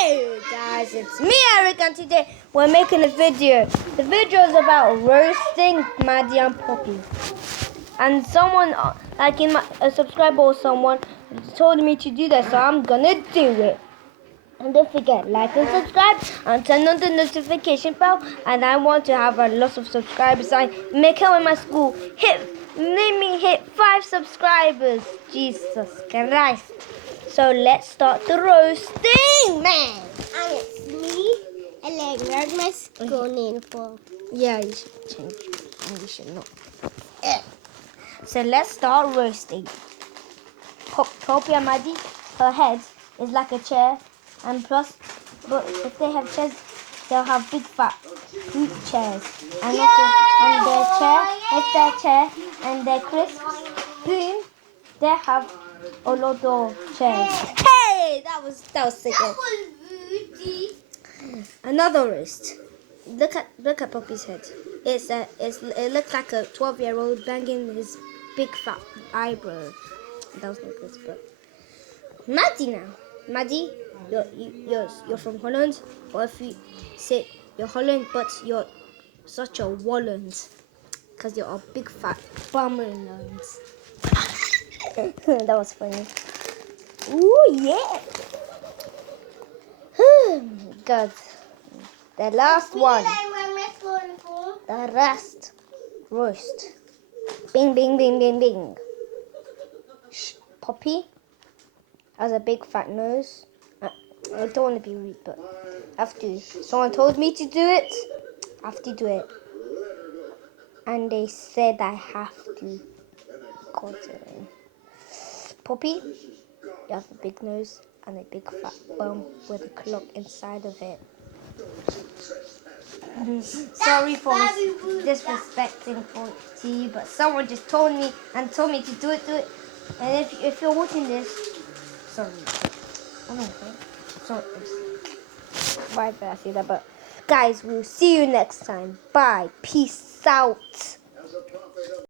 Hey guys, it's me Eric, and today we're making a video. The video is about roasting Maddie and Poppy. And someone, a subscriber or someone told me to do that, so I'm gonna do it. And don't forget, like and subscribe and turn on the notification bell. And I want to have a lot of subscribers. I make it with my school. Let me hit 5 subscribers. Jesus Christ. So let's start the roasting, man. And it's me, and then where's my school name for? Yeah, you should change it. And you should not. So let's start roasting. Poppy and Maddie, her head is like a chair, and plus, but if they have chairs, they'll have big fat fruit chairs, and their chair, if their chair and their crisps, boom, they have a lot of chairs. Hey, that was sick. That was Rudy. Another roast. Look at Poppy's head. It looks like a 12-year-old banging his big fat eyebrow. That was not good, but Maddie now. Maddie, you're from Holland, or if you say you're Holland, but you're such a Walland, because you're a big fat bummerland. That was funny. Ooh yeah. Good. The last one. The last roast. Bing, bing, bing, bing, bing. Poppy has a big fat nose. I don't want to be rude, but I have to. Someone told me to do it. I have to do it. And they said I have to. God, Poppy, you have a big nose and a big fat bum with a clock inside of it. Sorry for disrespecting to you, but someone just told me to do it. And if you're watching this, sorry. Sorry. Why did I say that? But guys, we'll see you next time. Bye. Peace out.